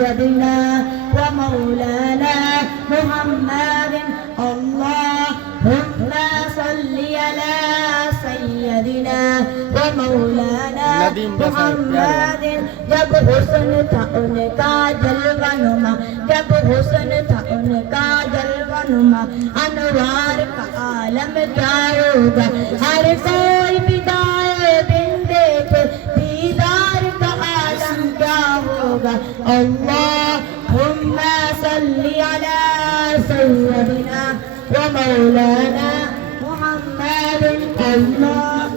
سيدنا ومولانا محمد اللهم صل على سيدنا ومولانا محمد جب حسن تھا ان کا جلوہ نما جب حسن تھا ان کا جلوہ نما انوار کا عالم کیا ہوگا ہر کوئی بدائے بن دیکھے دیدار کا عالم کیا ہوگا اللہم صلی علی سیدنا ومولانا محمد اللہ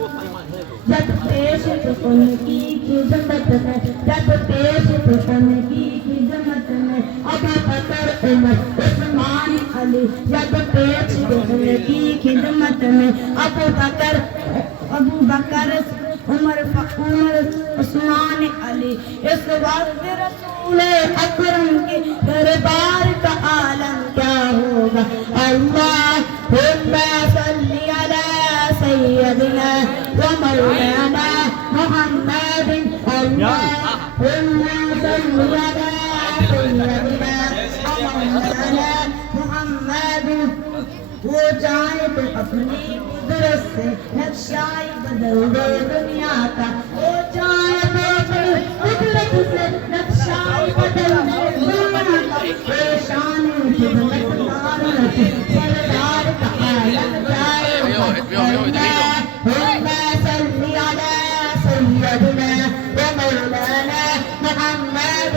جب پیش تو ان کی خدمت میں جب پیش تو ان کی خدمت میں ابو بکر عمر عثمان علی جب پیش تو ان کی خدمت میں ابو بکر عمر عثمان علی اس وقت رسول اکرم کے دربار کا عالم کیا ہوگا اللہم صلی علی سیدنا ومولانا محمد اللہم صلی علی سیدنا ومولانا محمد وہ چاہے تو اپنی قدرت سے نقشہ بدل دے دنیا کا وہ چاہے تو اپنی قدرت سے نقشہ بدل دے دنیا کا پریشان خدمت مارت سردار کا عالم جائے اللہم صلی علی سیدنا ومولانا محمد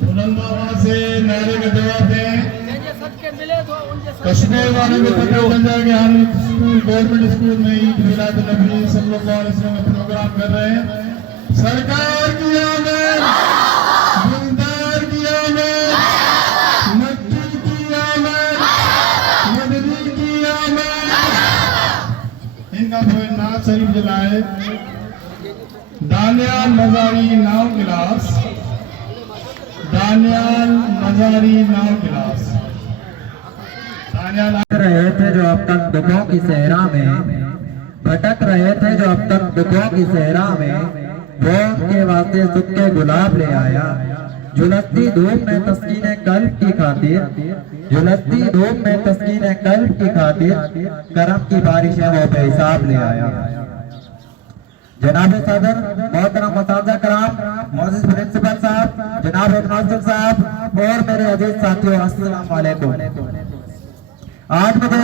بلند آواز سے نعرے کا جواب دیں کشمیر والوں کو پتہ چل جائے کہ ہم گورنمنٹ اسکول میں عید میلاد النبی صلی اللہ علیہ وسلم میں پروگرام کر رہے ہیں سرکار کی آمد دلدار کی آمد مکی کی آمد مدنی کی آمد ان کا کوئی نام شریف جلائے دانیال مزاری ناؤ کلاس دانیال مزاری ناؤ کلاس رہے تھے جو اب تک دکھوں کی صحرا میں بھٹک رہے تھے جو اب تک دکھوں کی صحرا میں وہ ان کے واسطے سکھ کے گلاب لے آیا جھلستی دھوپ میں تسکین قلب کی خاطر جھلستی دھوپ میں تسکین قلب کی خاطر کرم کی بارشیں وہ بے حساب لے آیا جناب صدر محترم اساتذہ کرام معزز پرنسپل صاحب جناب ہیڈ ماسٹر صاحب اور میرے عزیز ساتھیوں السلام علیکم آج مجھے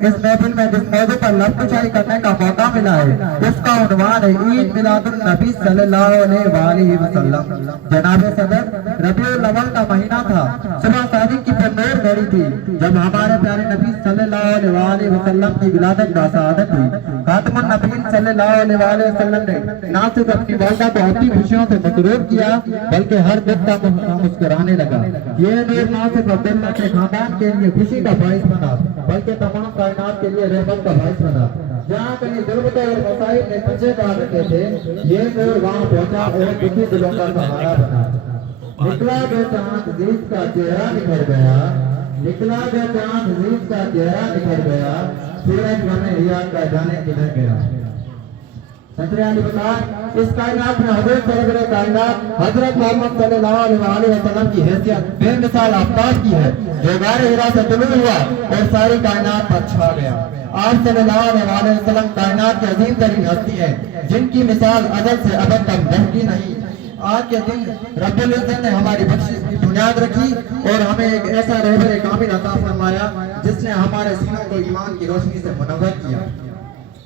اس محفل میں جس موضوع پر لفظ کشائی کرنے کا موقع ملا ہے اس کا عنوان ہے عید میلاد النبی صلی اللہ علیہ وآلہ وسلم جناب صدر ربیع الاول کا مہینہ تھا صبح صادق کی پرنور گھڑی تھی جب ہمارے پیارے نبی صلی اللہ علیہ وآلہ وسلم کی ولادت باسعادت ہوئی خاتم النبیین صلی اللہ علیہ وآلہ وسلم نے نہ صرف اپنی والدہ کو اپنی خوشیوں سے مسرور کیا بلکہ ہر دن کا مسکرانے لگا یہ نور نہ صرف عبداللہ کے خاندان کے لیے خوشی کا باعث بنا بلکہ تمام کائنات کے لیے رحمت کا باعث بنا جہاں کہیں غربتیں اور مسائل نے پنجے ڈال رکھے تھے یہ نور وہاں پہنچا اور دکھی دلوں کا سہارا بنا نکلا جو چاند عزیز کا چہرہ نکھر گیا نکلا جو چاند عزیز کا چہرہ نکھر گیا سورج ہمیں ریا کا جانے کدھر گیا سچرے علی بتا اس کائنات میں حضرت سرور کائنات حضرت محمد صلی اللہ علیہ وسلم کی حیثیت بے مثال آفتاب کی ہے جو غار حرا سے طلوع ہوا اور ساری کائنات پر چھا گیا آپ صلی اللہ علیہ وسلم کائنات کی عظیم ترین ہستی ہے جن کی مثال ازل سے ابد تک بہتی نہیں آج کے دن رب العزت نے ہماری بخشش کی بنیاد رکھی اور ہمیں ایک ایسا رہبر کامل عطا فرمایا جس نے ہمارے سینوں کو ایمان کی روشنی سے منور کیا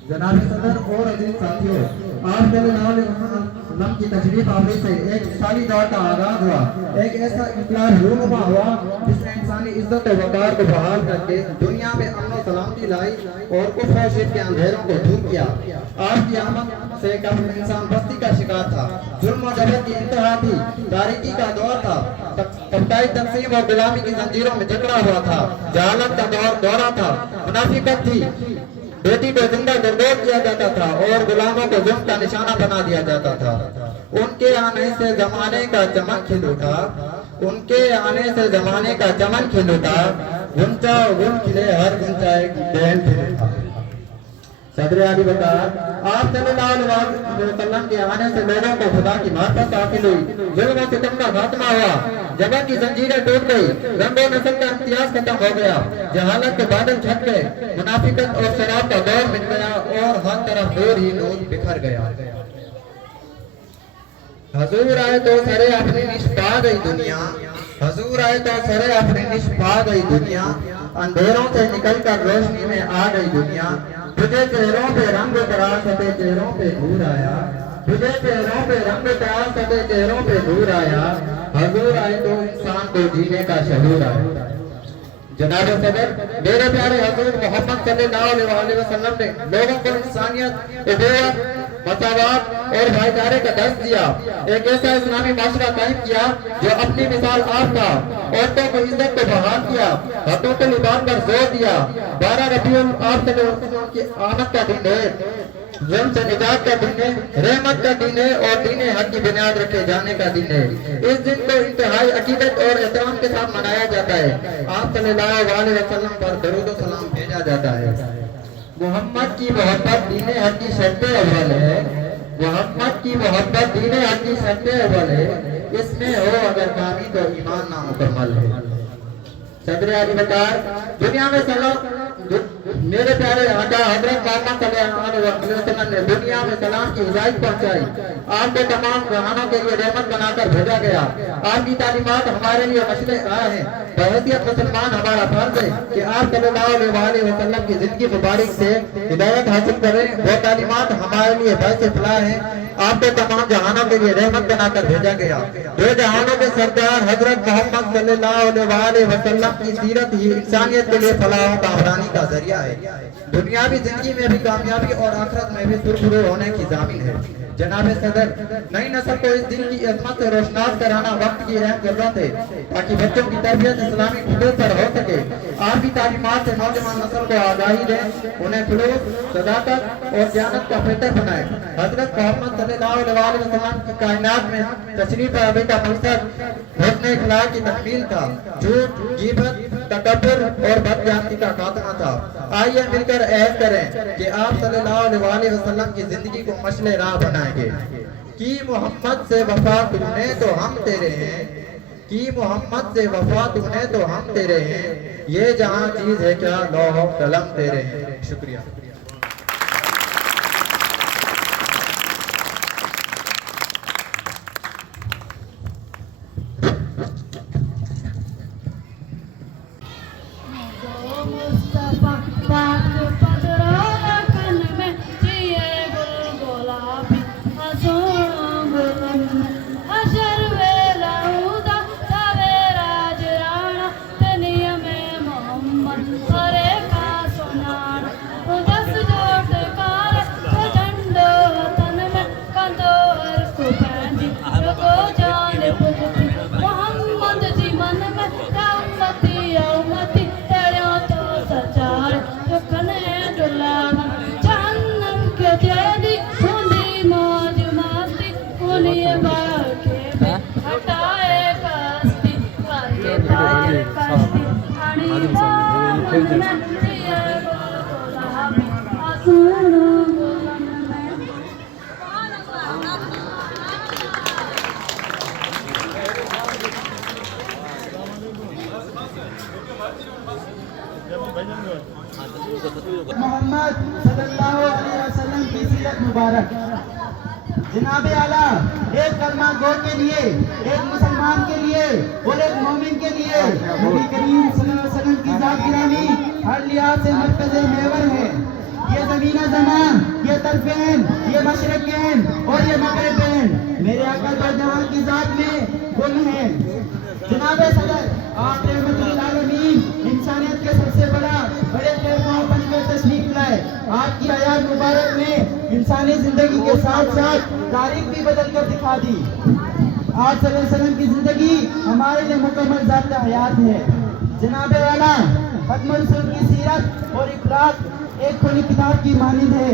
جناب صدر اور عزیز ساتھیوں آپ صلی اللہ علیہ وسلم کی تشریف آوری سے ایک مثالی دور کا آغاز ہوا ایک ایسا انقلاب رونما ہوا جس نے انسانی عزت و وقار کو بحال کر کے دنیا میں امن و سلامتی لائی اور کفر و شرک کے اندھیروں کو دور کیا آپ کی آمد سے قبل انسان بستی کا شکار تھا ظلم و جبر کی انتہا تھی تاریکی کا دور تھا طبقائی تقسیم اور غلامی کی زنجیروں میں جکڑا ہوا تھا جہالت کا دورہ تھا منافقت تھی بیٹی کو زندہ گردوز کیا جاتا تھا اور غلاموں کو ظلم کا نشانہ بنا دیا جاتا تھا۔ ان کے آنے سے زمانے کا چمن کھل اٹھا، ان کے آنے سے زمانے کا چمن کھل اٹھا، گنچا گل کھلے ہر گنچا ایک بہن کھل اٹھا۔ صدر علی وقار آپ صلی اللہ علیہ وسلم کے آنے سے لوگوں کو خدا کی معرفت حاصل ہوئی، ظلم و ستم کا خاتمہ ہوا، جبر کی زنجیریں ٹوٹ گئی، رنگ و نسل کا امتیاز ختم ہو گیا، جہالت کے بادل چھٹ گئے، منافقت اور شراب کا دور مٹ گیا اور ہر طرف نور ہی نور بکھر گیا۔ حضور آئے تو سرے اپنی نش پا گئی دنیا، حضور آئے تو سرے اپنی نش پا گئی دنیا، اندھیروں سے نکل کر روشنی میں آ گئی دنیا، تجھے چہروں پہ رنگ تراشتے چہروں پہ نور آیا، تجھے چہروں پہ رنگ تراشتے چہروں پہ نور آیا، حضور آئے تو انسان کو جینے کا شعور آیا۔ جناب صدر، میرے پیارے حضور محمد صلی اللہ علیہ وسلم نے لوگوں کو انسانیت، اخوت، مساوات اور بھائی چارے کا درس دیا، ایک ایسا اسلامی معاشرہ قائم کیا جو اپنی مثال آپ تھا، عورتوں کو عزت کو بحال کیا، حقوق العباد پر زور دیا۔ 12 ربیع آپ صلی اللہ علیہ وسلم کی آمد کا دن ہے، ظلم سے نجات کا دن ہے، رحمت کا دن ہے اور دین حق کی بنیاد رکھے جانے کا دن ہے۔ اس دن کو انتہائی عقیدت اور احترام کے ساتھ منایا جاتا ہے۔ آپ صلی اللہ علیہ وسلم پر درود و سلام بھیجا جاتا ہے۔ محمد کی محبت دین حق کی شرط اول ہے، محمد کی محبت دین حق کی شرط اول ہے، اس میں ہو اگر کامی تو ایمان نامکمل ہے۔ صدر علی وقار دنیا میں سلام، میرے پیارے آقا حضرت محمد صلی اللہ علیہ وسلم نے دنیا میں سلام کی ہدایت پہنچائی، آپ کو تمام جہانوں کے لیے رحمت بنا کر بھیجا گیا۔ آپ کی تعلیمات ہمارے لیے مشعل راہ ہیں۔ بحیثیت مسلمان ہمارا فرض ہے کہ آپ صلی اللہ علیہ وسلم کی زندگی مبارک سے ہدایت حاصل کریں، وہ تعلیمات ہمارے لیے باعث فلاح ہیں۔ آپ کو تمام جہانوں کے لیے رحمت بنا کر بھیجا گیا۔ دو جہانوں کے سردار حضرت محمد صلی اللہ علیہ وسلم کی سیرت ہی انسانیت کے لیے فلاح و کامرانی کا ذریعہ ہے، دنیاوی زندگی میں بھی کامیابی اور آخرت میں بھی سرخرو ہونے کی ضامن ہے۔ جناب صدر، نئی نسل کو اس دن کی عظمت سے روشناس کرانا وقت کی اہم ضرورت ہے تاکہ بچوں کی تربیت اسلامی خلوص پر ہو سکے۔ آپ کی تعلیمات سے نوجوان نسل کو آگاہی دیں، انہیں خلوص، صداقت اور دیانت کا فیصل بنائیں۔ حضرت محمد صلی اللہ علیہ وسلم کی کائنات میں تشریف آوری کا مقصد حسن اخلاق کی تکمیل تھا، جھوٹ، غیبت، تکبر اور بدقیامتی کا خاتمہ تھا۔ آئیے مل کر عہد کریں کہ آپ صلی اللہ علیہ وسلم کی زندگی کو مشعل راہ بنائیں گے۔ کی محمد سے وفا تم نے تو ہم تیرے ہیں، کی محمد سے وفا تم نے تو ہم تیرے ہیں، یہ جہاں چیز ہے کیا لوح و قلم تیرے ہیں۔ شکریہ۔ محمد صلی اللہ علیہ وسلم کی سیرت مبارک۔ جناب اعلیٰ، ایک کلمہ گو کے لیے، ایک مسلمان کے لیے اور ایک مومن کے لیے نبی کریم صلی اللہ علیہ وسلم کی ذات گرامی ہر لحاظ سے مرکز محور ہے۔ یہ زمین و زمان، یہ طرفین، یہ مشرقین اور یہ مغربین میرے آقا دو جہان کی ذات میں گل ہیں۔ جناب صدر، آپ رحمت للعالمین انسانیت کے سب سے بڑے خیر خواہ بن کر تشریف لائے۔ آپ کی حیات مبارک نے انسانی زندگی کے ساتھ ساتھ تاریخ بھی بدل کر دکھا دی۔ آپ صلی اللہ علیہ وسلم کی زندگی ہمارے لیے مکمل ذات حیات ہے۔ جناب اعلیٰ، ختم رسول کی سیرت اور اخلاق तालीमात एक खुली किताब की मानिंद है।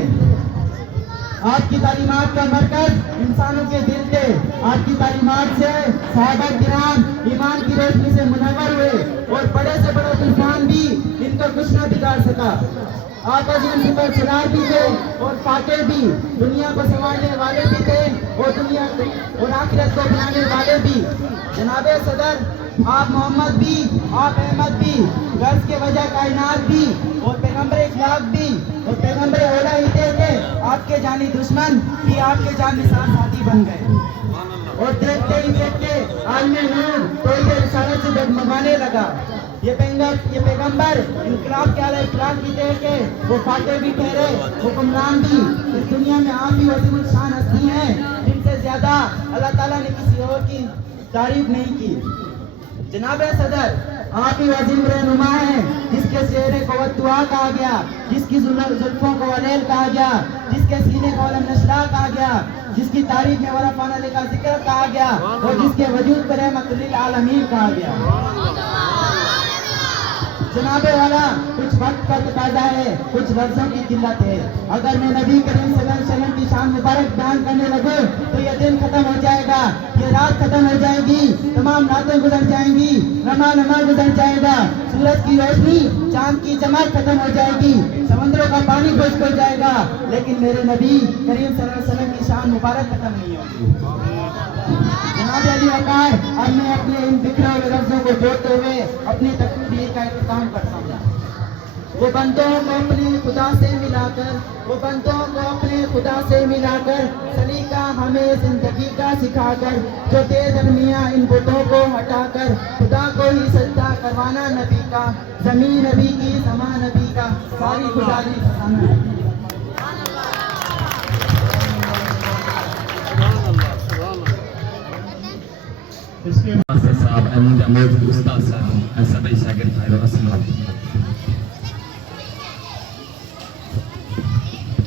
आपकी तालीमात का मरकज इंसानों के दिल थे। आपकी तालीमात से सहाबा किराम ईमान की रोशनी से मुनव्वर हुए और बड़े से बड़ा तूफान भी इनको कुछ न बिगाड़ सका। आप अजीम सिफत सलार भी थे और फातेह भी, दुनिया को संभालने वाले भी थे और दुनिया और आखिरत को बनाने वाले भी। जनाबे सदर, आप मोहम्मद भी, आप अहमद भी, गर्ज के वजह कायनात भी और पैगम्बर इखलाक भी और पैगम्बर औला ही थे। आपके जानी दुश्मन भी आपके जानी साथी बन गए और देखते ही देखते आलमे नूर कोई रिसालत से डगमगाने लगा। ये पैगम्बर इनकलाब के आला इखलाक भी थे के वो फातेह भी ठहरे, हुक्मरान भी। इस दुनिया में आप भी वसीमुल शान हस्ती हैं जिनसे ज्यादा अल्लाह ताला ने किसी और की तारीफ नहीं की। जनाब सदर, आप ही वजीम रहनुमा हैं जिसके चेहरे को वत्तुआ कहा गया, जिसकी जुल्फों को अलेल कहा गया, जिसके सीने को अलम नशरा कहा गया, जिसकी तारीफ में वरफ़ान अली का जिक्र कहा गया और जिसके वजूद पर रहमतुल लिल आलमीन कहा गया। जनाबे वाला, कुछ वक्त का तकाजा है, कुछ लफ्जों की किल्लत है। अगर मैं नबी करीम सल्लल्लाहु अलैहि वसल्लम की शान मुबारक बयान करने लगूं तो ये दिन खत्म हो जाएगा, ये रात खत्म हो जाएगी, तमाम रातें गुजर जाएंगी, रमा गुजर जाएगा, सूरज की रोशनी चांद की चमक खत्म हो जाएगी, समंदरों का पानी खुश्क हो जाएगा, लेकिन मेरे नबी करीम सल्लल्लाहु अलैहि वसल्लम की शान मुबारक खत्म नहीं होगी। जनाब अली वकार, अब मैं अपने इन बिखरे हुए लफ्जों को जोड़ते हुए अपनी तकरीर का इख्तिताम करता हूँ। वो बंदों को अपने खुदा से मिलाकर, वो बंदों को अपने खुदा से मिलाकर, सलीका हमें जिंदगी का सिखाकर, जो दे दरमिया इन बुतों को हटाकर, खुदा को ही सजदा करवाना नबी का, जमीन नबी की समा नबी का, सारी खुदारी खजाना नबी। इसके साहब मौजूद उस्ताद साहब सभी शागिर्द अस्सलाम।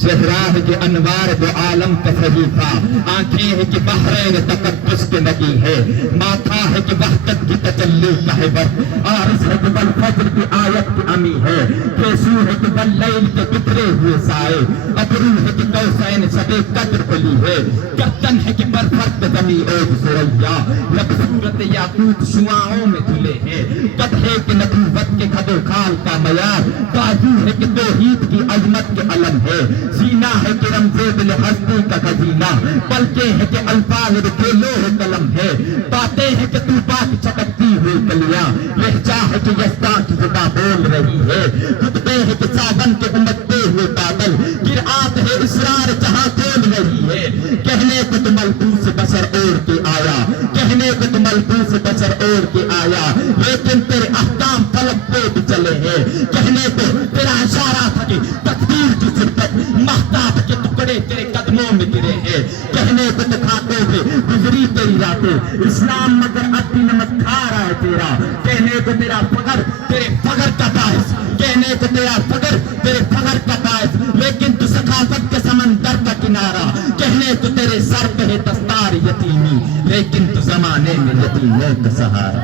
चेहरा है कि अनवार दो आलम का सहीफा, आंखें है कि बहरैन तकद्दुस के नकी है, माथा है कि वहदत की तजल्ली का है बर, आरिस है कि बल फज्र की आयत की अमी है, केसू है कि बल लैल के बिखरे हुए साए, अबरू है कि कौसैन शबे कद्र खुली है, गर्दन है कि बरफर्द जमी ओज सुरैया, लब सूरत याकूत शुआओं में धुले है, कद है कि नबूवत के खदो खाल का मयार, बाजू है कि तौहीद की अजमत के अलम है, सीना है कि रमज़े दिल हस्ती का खजीना, पलके है कि अल्फाज के लोह कलम है, बातें है कि तू बात चटकती हुई कलियां, लहजा है कि यस्ता की जुबा बोल रही है, खुतबे है कि सावन के उमड़ते हुए बादल, गिरात है इसरार जहां खोल रही है, कहने को तुम मलबूस बशर ओढ़ के आया, कहने को तुम मलबूस बशर ओढ़ के आया, लेकिन तेरे अहकाम फलक पे भी चले हैं, कहने को तेरा इशारा था कि तकदीर की शिद्दत महताब के टुकड़े तेरे कदमों में गिरे हैं, कहने को तो खाते हुए गुजरी तेरी रातें, इस्लाम मगर अब भी नमक खा रहा है तेरा, कहने को तेरा फगर तेरे फगर का बायस, कहने को तेरा फगर तेरे फगर का बायस, लेकिन तू सखावत के समंदर का किनारा, कहने को तेरे सर पे है दस्तार यतीमी, लेकिन तू जमाने में यतीमों का सहारा।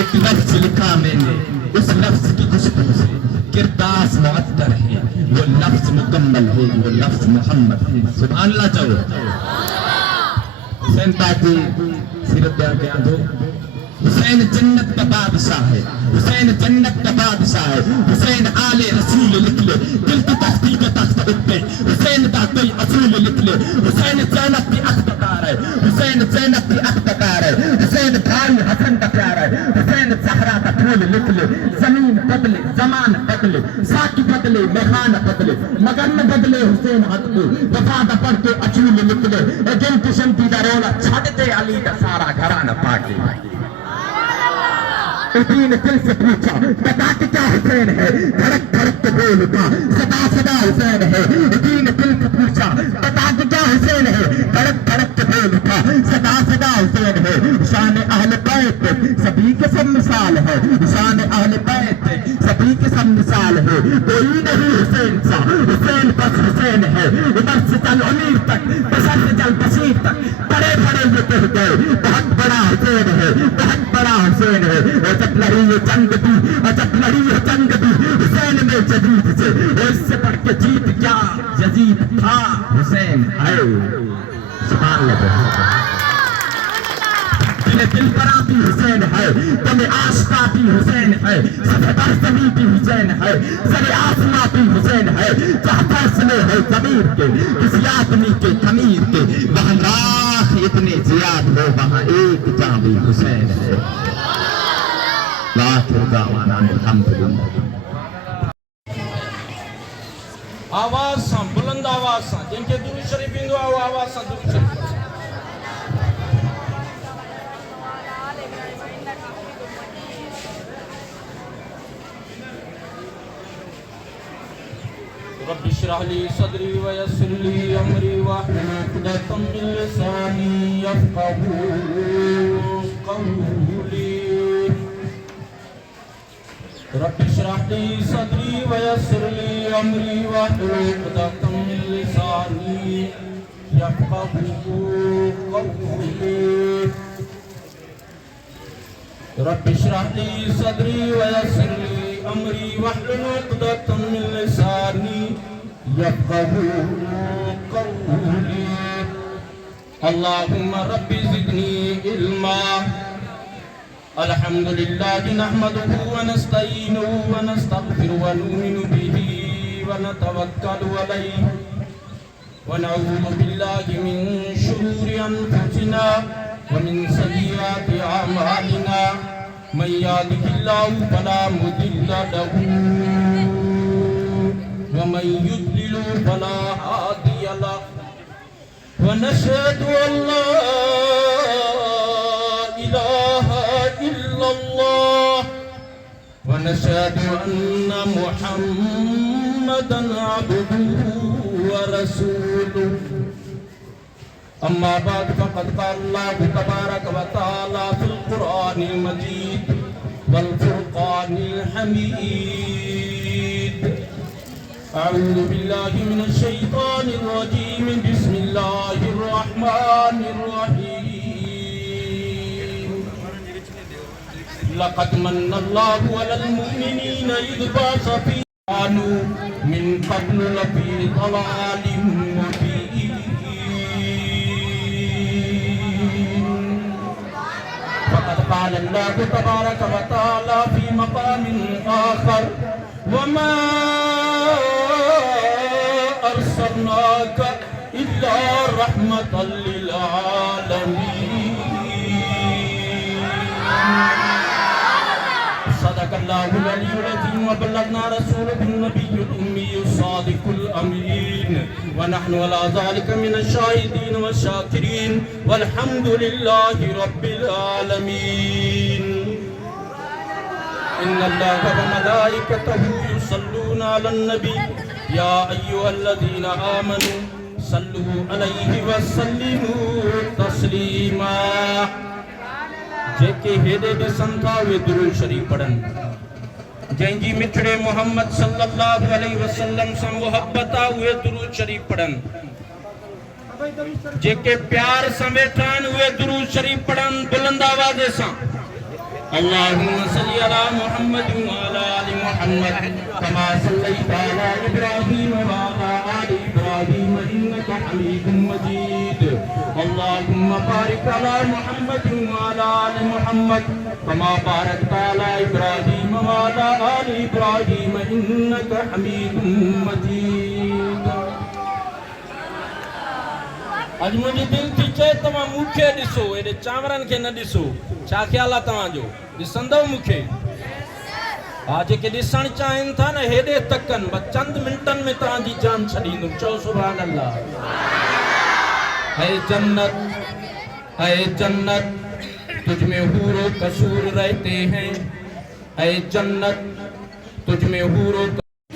एक लफ्ज लिखा मैंने, उस लफ्ज की खुशबू से किरदास मुअत्तर है, वो लफ्ज मुकम्मल है, वो लफ्ज मोहम्मद है। सुभान अल्लाह। चाहो हुसैन पाकी सीरत बयान किया दो, हुसैन जन्नत का बादशाह है, हुसैन जन्नत का बादशाह है, हुसैन आले रसूल लिख ले, दिल की तख्ती के तख्त उठे, हुसैन का कोई असूल लिख ले, हुसैन जैनब की अख्तकार है, हुसैन जैनब की अख्तकार है, हुसैन भाई हसन का प्यार है, हुसैन ज़हरा का फूल लिख ले, जमीन बदले जमान बदले, साकी बदले मेखान बदले, मगर न बदले हुसैन हक को, वफा दा पढ़ के अचूल लिख ले, जिन किस्म की दरोला छड़ दे अली का सारा घराना पाके। उसी ने दिल से पूछा बता के क्या हुसैन है, धड़क धड़क के बोल उठा सदा सदा हुसैन है, उसी ने दिल से पूछा बता के क्या हुसैन है, धड़क धड़क के बोल उठा सदा सदा हुसैन है। शान अहले बैत सभी के सब मिसाल है, शान अहले बैत सभी के सब मिसाल है, कोई नहीं हुसैन सा, हुसैन बस हुसैन है, उमर से चल अमीर तक, बशर से चल बशीर तक, बड़े बड़े ये कह गए बहुत बड़ा हुसैन है, बहुत बड़ा हुसैन है। जब लड़ी ये जंग थी, जब लड़ी ये जंग جدید سے، اور اس سے بڑھ کے جیت کیا یزید تھا، حسین ہے۔ سبحان اللہ۔ دل پر بھی حسین ہے، دل آشقا بھی حسین ہے، سفر زمین بھی حسین ہے، سر آسماں بھی حسین ہے، جہاں فیصلے ہے ضمیر کے کسی آدمی کے خمیر کے، وہاں لاکھ اتنے زیاد ہو وہاں ایک جاں بھی حسین ہے۔ آخر دعوانا الحمدللہ۔ آواز سان، بلند آواز سان، جن کے درود شریف اندو آو آواز سان درود شریف پڑھو۔ رب اشرح لي صدري ويسر لي امري واحلل عقدة من لساني يفقهوا قولي رب اشرح لي صدري ويسر لي امري واحلل عقدة من لساني يفقهوا قولي رب اشرح لي صدري ويسر لي امري واحلل عقدة من لساني يفقهوا قولي اللهم رب زدني علما الحمد لله نحمده ونستعينه ونستغفر ونؤمن به ونتوكل عليه ونعوذ بالله من شرور أنفسنا ومن سيئات أعمالنا من يهده الله فلا مضل له ومن يضلل فلا هادي له ونشهد أن لا إله إلا الله ونشهد أن محمدا عبده ورسوله أما بعد فقد قال الله تبارك وتعالى في القرآن المجيد والفرقان الحميد أعوذ بالله من الشيطان الرجيم بسم الله الرحمن الرحيم لقد من الله على المؤمنين إذ بعث فيهم كانوا من قبل لفي ضلال مبين فقد قال الله تبارك وتعالى في مقام آخر وما أرسلناك إلا رحمة للعالمين صدق الله العلي العظيم وبلغنا رسوله النبي الأمي الصادق الأمين ونحن على ذلك من الشاهدين والشاكرين والحمد لله رب العالمين إن الله وملائكته يصلون على النبي يا أيها الذين آمنوا صلوا عليه وسلموا تسليما جيڪي هيڏي ڏسن ٿا اهي درود شريف پڙهن جن جي مٺڙي محمد صلى الله عليه وسلم سان محبت آ اهي درود شريف پڙهن جيڪي پیار سان ويٺا آهن اهي درود شريف پڙهن بلند آواز سان اللهم صل على محمد وعلى آل محمد كما صليت على إبراهيم وعلى آل إبراهيم إنك حميد مجيد اللهم بارك على محمد وعلى آل محمد كما باركت على إبراهيم وعلى آل إبراهيم إنك حميد مجيد اج مجھے دل تھی چے تمام مکھے ڈسو ایڈے چاورن کے نہ ڈسو چا خیال ہے تمام جو ڈسندو مکھے آج کے ڈسن چاہن تھا نہ ہیڈے تکن بس چند منٹن میں تاں جی جان چھڑی دوں چو سبحان اللہ اے جنت تجھ میں حور و قصور رہتے ہیں اے جنت تجھ میں حور و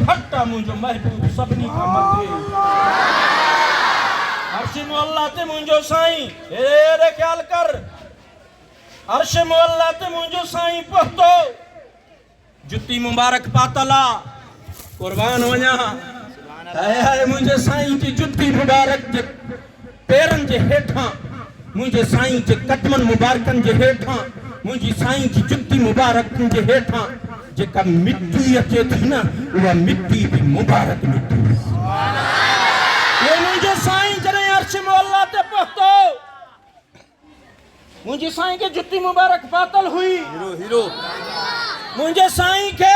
پھٹا مجھو محبوب سبنی کا مدے عرش مولا تے منجو سائیں اے خیال کر عرش مولا تے منجو سائیں پہتو جتی مبارک پاتلا قربان ونیا اے منجے سائیں کی جتی مبارک جے پیرن جے ہیٹھاں منجے سائیں جے قدمن مبارکن جے ہیٹھاں منجی سائیں کی جتی مبارکن جے ہیٹھاں जेका मिट्टी अचे थी न उहा मिट्टी भी मुबारक मिट्टी ये मुझे साईं जने अर्श मौला ते पहुतो मुझे साईं के जुत्ती मुबारक पातल हुई हीरो मुझे साईं के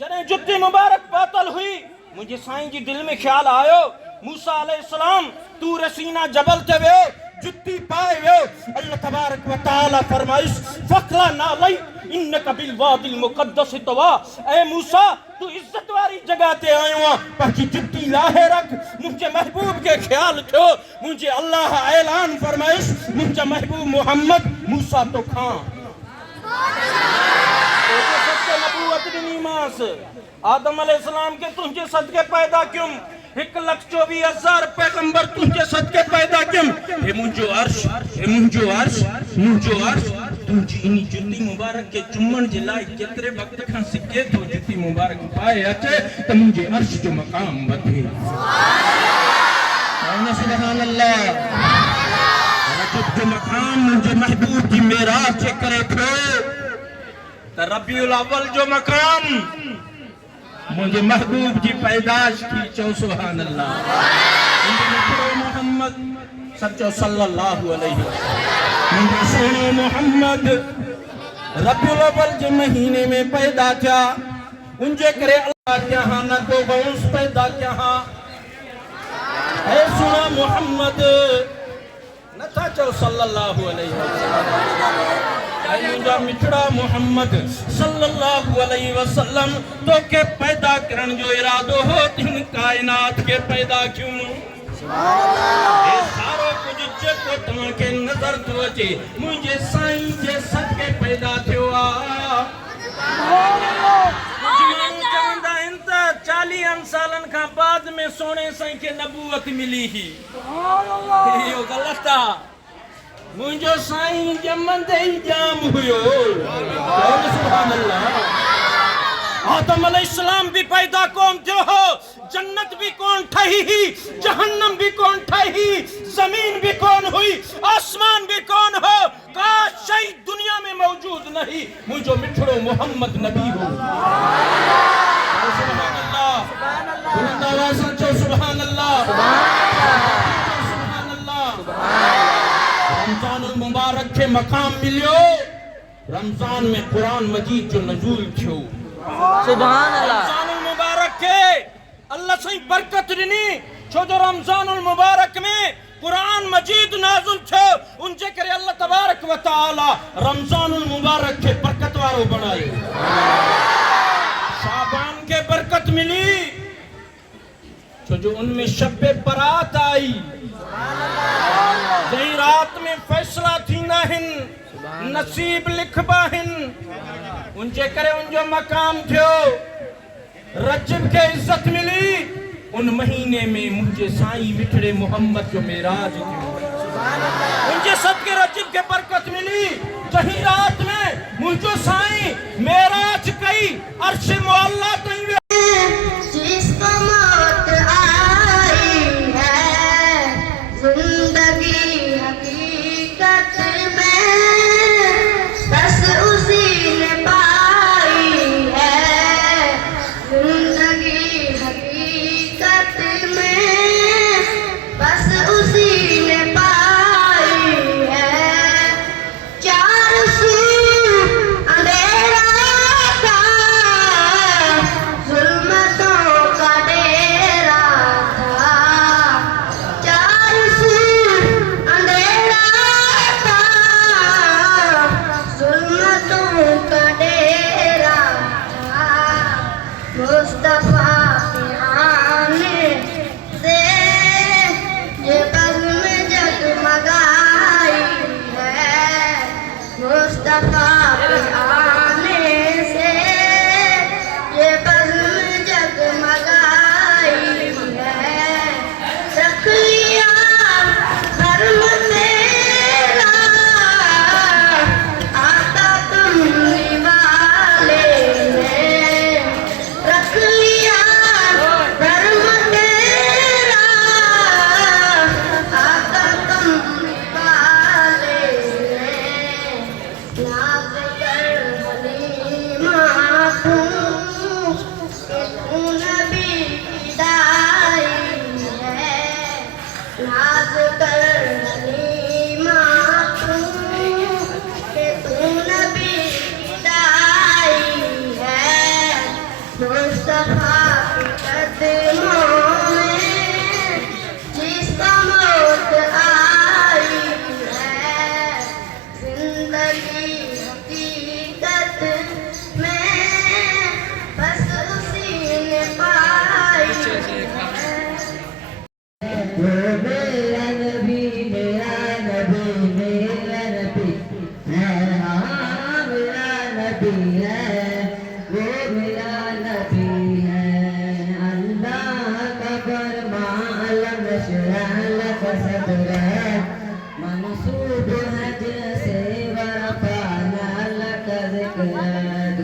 जने जुत्ती मुबारक पातल हुई मुझे साईं जी दिल में ख्याल आयो मूसा अलैहिस्सलाम तूर सीना जबल ते वे जुत्ती पाए वे अल्लाह तबारक व तआला फरमाइश फकला नालई इन्नका बिल वादिल मुक़द्दस तवा ए मूसा तू इज्जत वाली जगह ते आयो आ बाकी जुत्ती लाहे रख मुझे महबूब के ख्याल थियो मुझे अल्लाह ऐलान फरमाइश मुझे महबूब मोहम्मद मूसा तो खां सच्चे नबूवत दी मास आदम अलैहिस्सलाम के तुझे सदके पैदा क्यों 1,24,000 पैगंबर तुझे सदके पैदा क्यों हे मुझो अर्श तुझी इनी जुत्ती मुबारक के चुम्मन जे लाई केतरे वक्त खां सिके तो जुत्ती मुबारक पाए अचे त मुझे अर्श जो मकाम वधे सुभान अल्लाह रजब जो मकाम मुझे महबूब की मेराज करे थो त रबीउल अव्वल जो मकाम मुझे महबूब जी पैदाश की चो सुभान अल्लाह मुझे मोहम्मद सच्चो सल्लल्लाहु अलैहि वसल्लम मुझे सोनो मोहम्मद रबीउल अव्वल जे महीने में पैदा थिया उनजे करे अल्लाह के यहाँ न को वंश पैदा किया ऐ सुना मोहम्मद न था चो सल्लल्लाहु अलैहि वसल्लम मुझा मिठड़ा मोहम्मद सल्लल्लाहु अलैहि वसल्लम तो के पैदा करन जो इरादो हो तिन कायनात के पैदा क्यों ये सारो कुछ जेको तमा के नजर तो अचे मुझे साईं जे सदके पैदा थियो आ चवंदा इन त 40 सालन खां बाद में सोने साईं के नबूवत मिली ही यो गलत आ मुझो साईं जमंदे ही जाम हुयो सुभान अल्लाह आदम अलैहिस्सलाम भी पैदा कौन थियो हो जन्नत भी कौन ठही ही जहन्नम भी कौन ठही जमीन भी कौन हुई आसमान भी कौन हो काश शई दुनिया में मौजूद नहीं मुझो मिठड़ो मोहम्मद नबी हो सुभान अल्लाह बुलंद आवाज से सुभान अल्लाह सुभान अल्लाह रमजान मुबारक के मकाम मिलियो रमजान में कुरान मजीद जो नजूल थियो सुभान अल्लाह रमजान मुबारक के अल्लाह सही बरकत दिनी छो जो रमजान मुबारक में कुरान मजीद नाज़िल थियो उनजे करे अल्लाह तबारक व तआला रमजान मुबारक के बरकत वारो बनायो शाबान के बरकत मिली छो जो उनमें शब बरात आई जही रात में फैसला थींदा हिन नसीब लिखबा हिन उनजे करे उनजो मकाम थियो रजब के इज्जत मिली उन महीने में मुझे साईं मिठड़े मोहम्मद जो मेराज थियो उनजे सदके रजब के बरकत मिली जही रात में मुझो साईं मेराज कई अर्श मुअल्ला तई जिसको मौत आई है जिंदगी हकीकत में बस उसी ने पाई है जिंदगी हकीकत में बस उसी ने पाई है चार सू अंधेरा था जुल्मतों का डेरा था चार सू अंधेरा था जुल्मतों का डेरा था मुस्तफा के आने से ये बज़्म जगमगाई है मुस्तफा के आने से ये बज़्म जगमगाई है रख लिया धर्म तेरा आता तुम निवाले ने रख लिया मेरा नबी है। अल्लाह का फरमान लम नशरह लक सदरक मंसूब है जैसे वरफाना लक ज़िक्रक।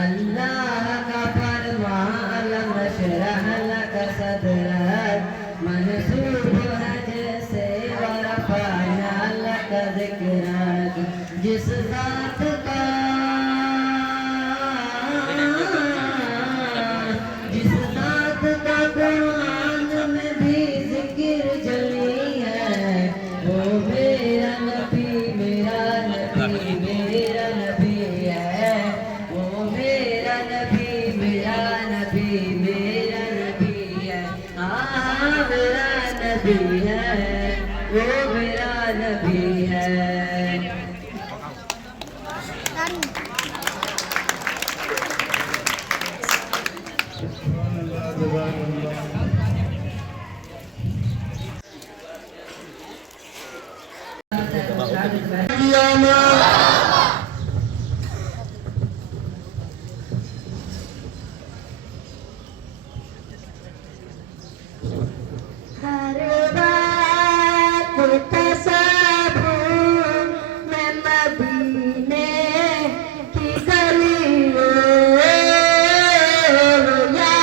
अल्लाह का फरमान लम नशरह लक सदरक मंसूब है जैसे वरफाना लक ज़िक्रक। जिस ज़ात का कुरान में भी जिक्र जली है, वो मेरा नबी मेरा नबी मेरा नबी है। वो मेरा नबी मेरा नबी मेरा नबी है। हाँ मेरा नबी है, वो मेरा नबी है। हर बात तसव्वुर में मदीने की गलियों या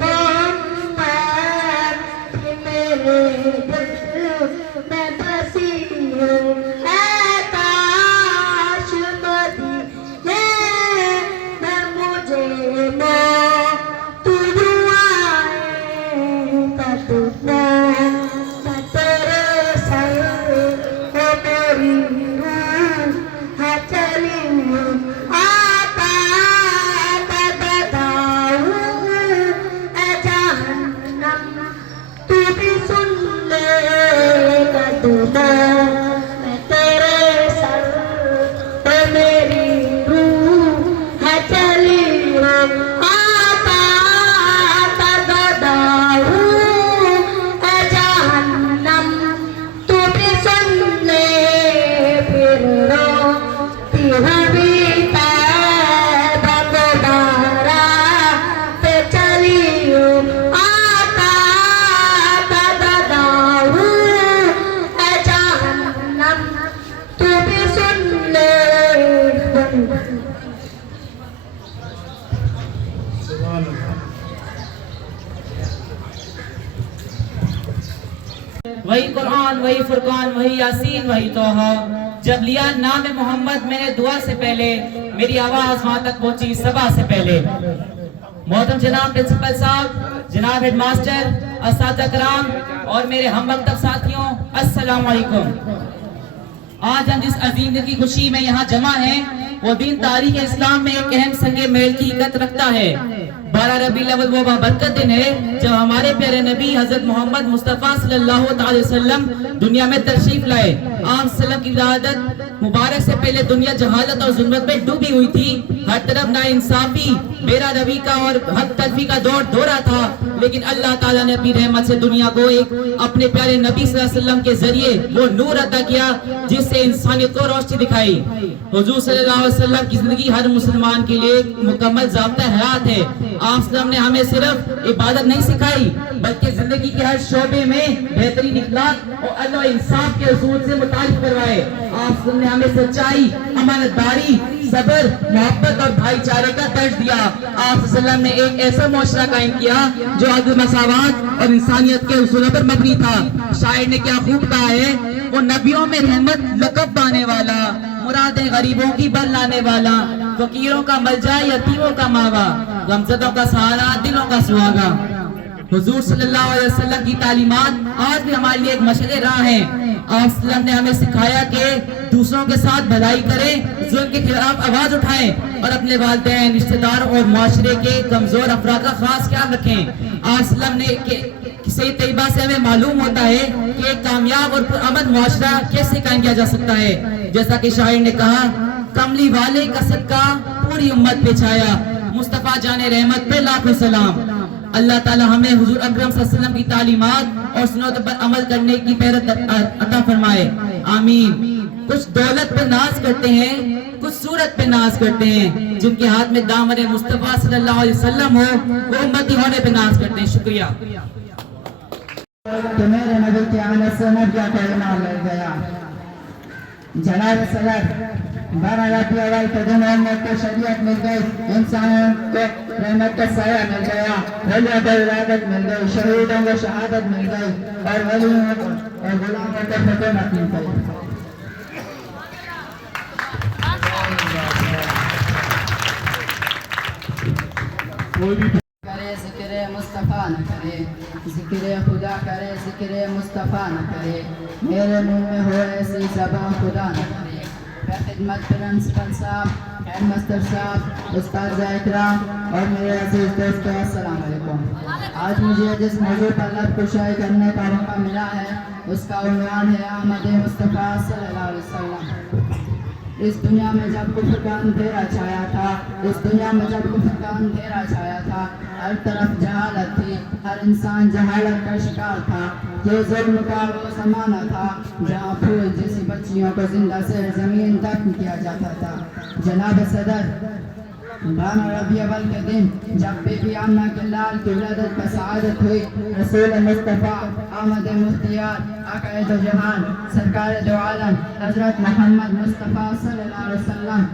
मोहम्मद की मेरे दिल में बसी हो। ऐ काश मदीने में मुझे तू भी सुन ले कदमों मैं तेरे सर पे मेरी रूह है चली हो। आता बताऊं ऐ जहन्नम तू भी सुन ले फिर रोती हूँ बीता बकदारा पे चली हो। आता बताऊं ऐ जहन्नम तू भी सुन ले। वही कुरान वही फुरकान वही यासीन वही तोहा। जब लिया नाम मोहम्मद मैंने दुआ से पहले, मेरी आवाज वहां तक पहुंची सबा से पहले। मोहतरम जनाब प्रिंसिपल साहब, जनाब हेड मास्टर, असातिज़ा कराम और मेरे हम मकतब साथियों, अस्सलाम वालेकुम। आज हम जिस अजीम दिन की खुशी में यहाँ जमा हैं, वो दिन तारीख इस्लाम में एक अहम संगे मेल की इकत रखता है। 12 रबीउल अव्वल वो बाबरकत दिन है जब हमारे प्यारे नबी हजरत मोहम्मद मुस्तफ़ा सल्लल्लाहु अलैहि वसल्लम दुनिया में तशरीफ लाए। आप सल्लम की विलादत मुबारक से पहले दुनिया जहालत और जुल्मत में डूबी हुई थी। हर तरफ नाइंसाफी, बेरा रवी का और हक तलफी का दौर दौरा था, लेकिन अल्लाह ताला ने अपनी रहमत से दुनिया को एक अपने प्यारे नबी सल्लल्लाहु अलैहि वसल्लम के जरिए वो नूर अता किया जिससे इंसानियत को रोशनी दिखाई। हुजूर सल्लल्लाहु अलैहि वसल्लम की जिंदगी हर मुसलमान के लिए मुकम्मल ज़ाब्ता हयात है। आप सल्लम ने हमें सिर्फ इबादत नहीं सिखाई, बल्कि जिंदगी के हर शोबे में बेहतरीन इखलाक और अदल और इंसाफ के उसूल से मुतारिफ करवाए। आप सल्लम ने हमें सच्चाई, अमानतदारी, सब्र, मोहब्बत और भाईचारे का दर्ज दिया। आप सल्लम ने एक ऐसा मुआशरा कायम किया जो अदल, मसावत और इंसानियत के उसूलों पर मबनी था। शायर ने क्या खूब कहा है, वो नबियों में रहमत लक़ब पाने वाला, मुरादें गरीबों की बल लाने वाला, फकीरों का मलजा, यतीमों का मावा, गमज़दों का सहारा, दिलों का सुहागा। हुजूर सल्लल्लाहु अलैहि वसल्लम की तालीमात आज भी हमारे लिए एक मशअले राह है। आप सल्लम ने हमें सिखाया कि दूसरों के साथ भलाई करें, जुल्म के खिलाफ आवाज उठाएं और अपने वालिदैन, रिश्तेदारों और मुआशरे के कमजोर अफराद का खास ख्याल रखें। आप सल्लम ने सही तरीबा से हमें मालूम होता है कि एक कामयाब और पुरअमन मुआशरा कैसे कायम किया जा सकता है। जैसा कि शायर ने कहा, कमली वाले का सदका पूरी उम्मत पे छाया, मुस्तफा जाने रहमत पे लाखों सलाम। अल्लाह ताला हमें हुजूर अकरम सल्लल्लाहु अलैहि वसल्लम की तालीमात और सुन्नत पर अमल करने की प्रेरणा अता फरमाए, आमीन। کچھ دولت پہ ناز کرتے ہیں، کچھ صورت پہ ناز کرتے ہیں، جن کے ہاتھ میں دامن مصطفیٰ صلی اللہ علیہ وسلم ہو وہ امتی ہونے پہ ناز کرتے ہیں. شکریہ. کہ میرے نبی کی آنے سے نبیہ کا انعام مل گیا. جناب صدر 12 ربیع الاول کے دن امت کو شریعت مل گئی، انسانوں کو رحمت کا سایہ مل گیا، ولیوں کو ولادت مل گئی، شہیدوں کو شہادت مل گئی اور ولیوں کو اور غلاموں کو فتوحت مل گئی. کرے ذکر مصطفیٰ نہ کرے، ذکر خدا کرے ذکر مصطفیٰ نہ کرے، میرے منہ میں ہو ایسی زبان خدا نہ کرے. خدمت پرنسپل صاحب، ہیڈ ماسٹر صاحب، استاد اکرام اور میرے عزیز دوستو، السلام علیکم. آج مجھے جس موضوع پر لب کشائی کرنے کا موقع ملا ہے اس کا عنوان ہے احمد مصطفیٰ صلی اللہ علیہ وسلم. اس دنیا میں جب کفر کا اندھیرا چھایا تھا، اس دنیا میں جب کفر کا اندھیرا چھایا تھا، ہر طرف جہالت تھی، ہر انسان جہالت کا شکار تھا. یہ ظلم کا وہ زمانہ تھا جہاں پھول جیسی بچیوں کو زندہ سے زمین دفن کیا جاتا تھا. جناب صدر 12 ربیع الاول کے دن جب بی بی آمنہ کے لال کی ولادت پر سعادت ہوئی، رسول مصطفیٰ آمد مختار آقا دو جہان سرکار دو عالم حضرت محمد مصطفیٰ صلی اللہ علیہ وسلم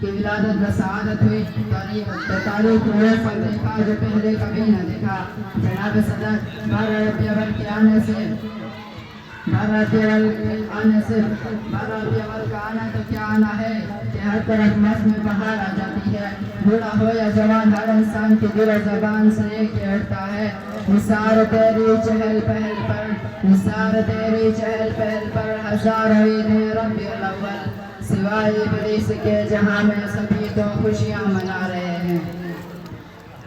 کی ولادت پر سعادت ہوئی. تاریخ میں پر دیکھا جو پہلے کبھی نہ دیکھا. جناب صدر 12 ربیع الاول کے آنے سے 12 ربیع الاول کا آنا تو کیا آنا ہے کہ ہر طرف موسم بہار آ جاتی ہے. بوڑھا ہو یا جوان ہر انسان کی دل و زبان سے ایک ہی اٹھتا ہے، نثار تیری چہل پہل پر، نثار تیری چہل پہل پر ہزاروں عید ربیع الاول، سوائے ابلیس کے جہاں میں سبھی تو خوشیاں منا رہے ہیں.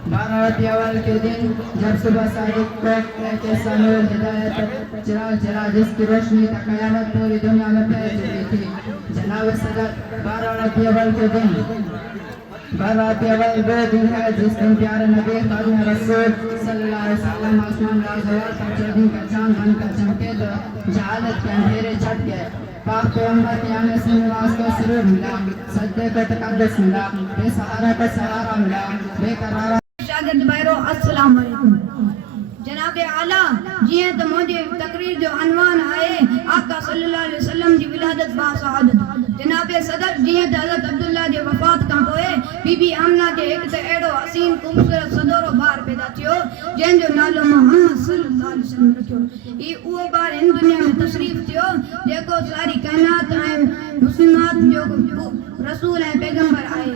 12 ربیع الاول کے دن جب صبح صادق کو ایک ایسا نور ہدایت چراغ چلا جس کی روشنی تک قیامت پوری دنیا میں پھیل چکی تھی. جناب صدر 12 ربیع الاول کے دن 12 ربیع الاول وہ دن ہے جس دن پیارے نبی خادم رسول صلی اللہ علیہ وسلم آسمان رازوار پر چودھری کا چاند بن کر چمکے تو جہالت کے اندھیرے چھٹ گئے. پاک پیغمبر کے آنے سے نواز کو سرور ملا، سجدے کو تقدس ملا، بے سہارا کو سہارا ملا، بے قرارہ السلام علیکم. جناب اعلیٰ جی ہیں تو مجھے تقریر جو عنوان آئے آقا صلی اللہ علیہ وسلم دی ولادت با سعادت. جناب صدر جی ہیں تو حضرت عبداللہ جے وفات کا ہوئے بی بی آمنہ کے ایک تے ایڑو حسین خوبصورت صدورو بار پیدا تھیو جن جو نالو محمد صلی اللہ علیہ وسلم رکھو. یہ وہ بار ان دنیا میں تشریف تھیو جے کو ساری کائنات ہیں مسلمات جو رسول ہیں پیغمبر آئے.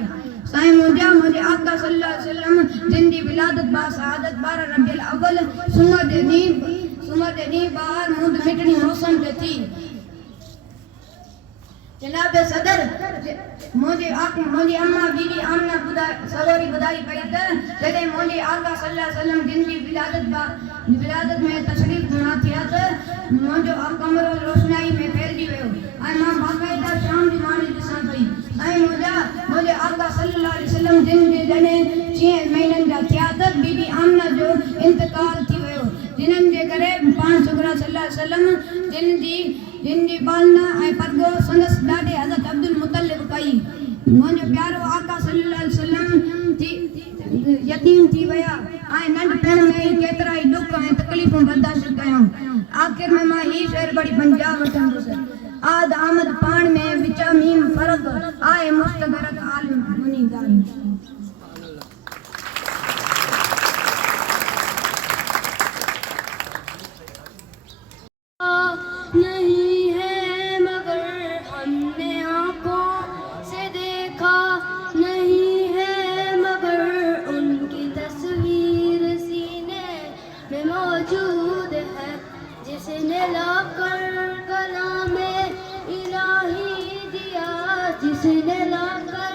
سائیں مجھے آقا صلی اللہ علیہ وسلم جن دی ولادت با سعادت 12 ربیع الاول سمر دے باہر مند مٹنی موسم تے تھی. جناب صدر مجھے اماں بی بی آمنہ سواری بدائی پئی جدے مجھے آقا صلی اللہ علیہ وسلم جن دی ولادت میں تشریف بنا تھیا تو مجھے کمرو روشنائی میں پھیل دی ویو ऐं मां बाक़ाइदा शाम जी मानी ॾिसां पई ऐं मुंहिंजे आका सल्लल्लाहु अलैहि वसल्लम जिन जे जॾहिं 6 महीननि जा थिया त बीबी आमना जो इंतकाल थी वियो जिन्हनि जे करे पाण सुगरा सल्लल्लाहु अलैहि वसल्लम जिन जी पालना ऐं परगो संदसि ॾाॾे हज़रत अब्दुल मुतलिब कई. मुंहिंजो प्यारो आका सल्लल्लाहु अलैहि वसल्लम यतीम थी विया ऐं नंढपण में ई केतिरा ई ॾुख ऐं तकलीफ़ूं बर्दाश्त कयूं. आख़िर में मां ही शेर बड़ी पंजाब वठंदुसि. आद आमद पाण में विचा मीम फर्क आए मुस्तदरक आलिम मुनी दानी. नहीं है मगर हमने आंखों से देखा नहीं है मगर उनकी तस्वीर सीने में मौजूद है जिसने लाकर कलाम इलाही दिया जिसने लाकर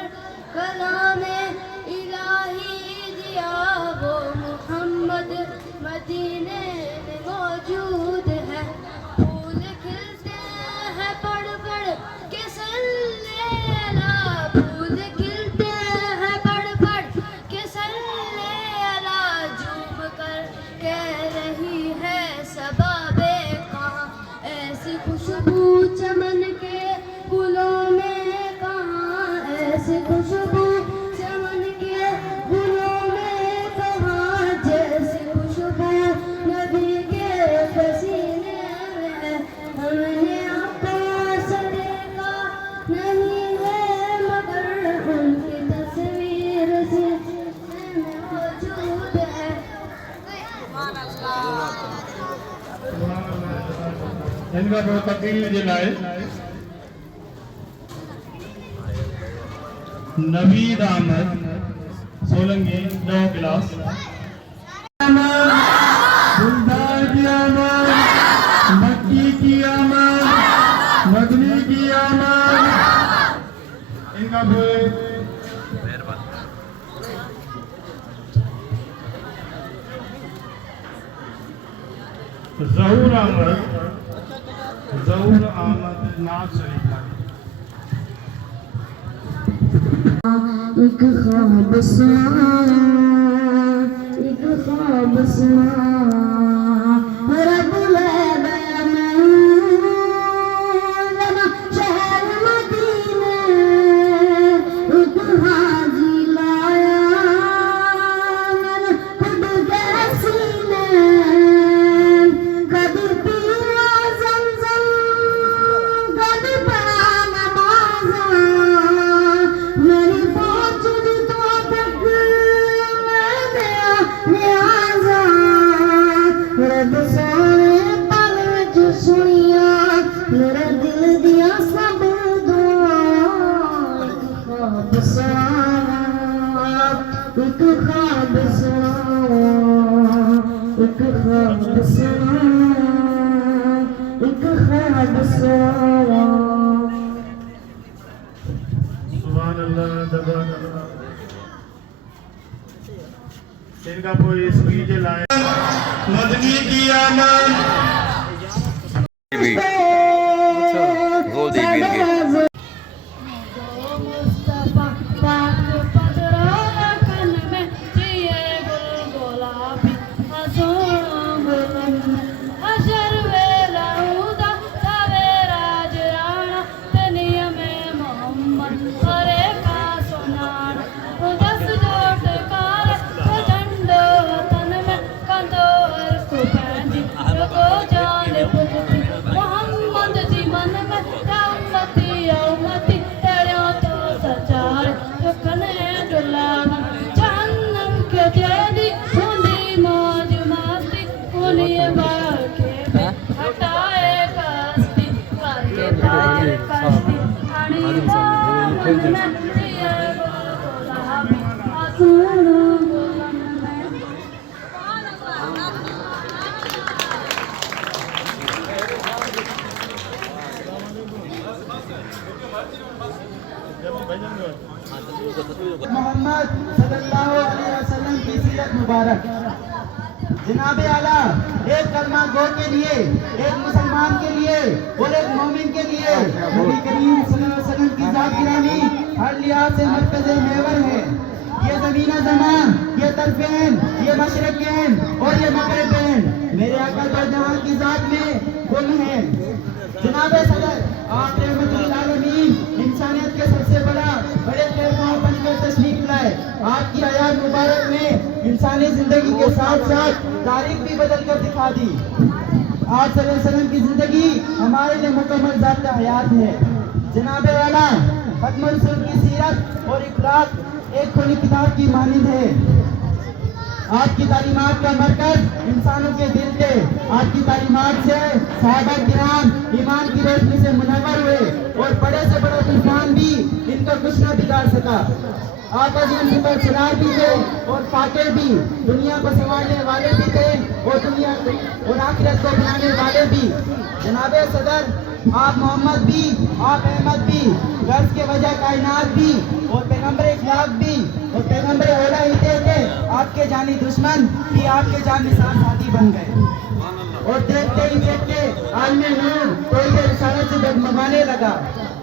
इनका बहुत तकलीफ जिलाए नवीद अहमद सोलंकी 9 क्लास गुलदार की आमद, मक्की की आमद, मदनी की आमद। इनका जहूर अहमद नाज शरीफ एक ख्वाब सुना, एक ख्वाब सुना, रब ले गया मैं जना शहर मदीने, एक हाजी लाया मैंने खुद के सीने, कभी पिया ज़मज़म, कभी पढ़ा नमाज़, मेरी पहुंचती तो तक मैं गया नियाज़ा, रब सोने पल विच सुनिया मेरा दिल दिया सब दुआ, एक ख्वाब सुना, एक ख्वाब सुना, एक ख्वाब सुना, एक ख्वाब सुना। सुभान अल्लाह दबा इनका कोई स्पीच लाए मदनी की आमद मुस्तफा पाक पदरा कन में जिए गुल गुलाबी हसोना बुलंद हशर वेला उदा सवेरा जराना तनिया में मोहम्मद हरे का सुनाना दस जोट कार झंडो वतन में कंदो हर को पैंदी को जान पुगती मोहम्मद जी मन में उम्मती उम्मती तेरे तो सचार कने दुलाना जहन्नम के जेदी हुंदी मौज मस्ती उन्हीं बार के हटाए कस्ती करके तार कस्ती आनी मोहम्मद में जिए गुलाबी आसूना बुलंद में मोहम्मद सल्लल्लाहु अलैहि वसल्लम की सीरत मुबारक। जनाबे आला एक कलमा गो के लिए, एक मुसलमान के लिए और एक मोमिन के लिए नबी करीम सल्लल्लाहु अलैहि वसल्लम की जात गिरानी हर लिहाज से मरकज़े मेवर है। ये ज़मीना ज़मान, ये तरफ़ैन, ये मशरक़ैन और ये मग़रिबैन मेरे आका जहाँ की जात में गुम है। जनाबे सदर आप रहमतुल आलमीन इंसानियत के सबसे बड़े खैरख्वाह बनकर तशरीफ लाए। आपकी हयात मुबारक में इंसानी जिंदगी के साथ साथ तारीख भी बदल कर दिखा दी। आप सल्लल्लाहु अलैहि वसल्लम की जिंदगी हमारे लिए मुकम्मल ज़ाब्ता हयात है। जनाबे वाला खत्मुल रसूल की सीरत और इखलाक एक खुली किताब की मानिंद है। आपकी तालीमात का मरकज इंसानों के दिल थे। आपकी तालीमात से सहाबा किराम ईमान की रोशनी से मुनव्वर हुए और बड़े से बड़ा तूफान भी इनको कुछ न बिगाड़ सका। आप अजीम सुपर सलार भी थे और फातेह भी, दुनिया को संभालने वाले भी थे और दुनिया और आखिरत को बनाने वाले भी। जनाबे सदर आप मोहम्मद भी, आप अहमद भी, गर्ज के वजह कायनात भी और पैगंबर इखलाक भी और पैगंबर ओला ही थे। आपके जानी दुश्मन भी आपके जान निसार साथी बन गए और देखते ही देखते आलमे नूर तो ये रिसालत से डगमगाने लगा।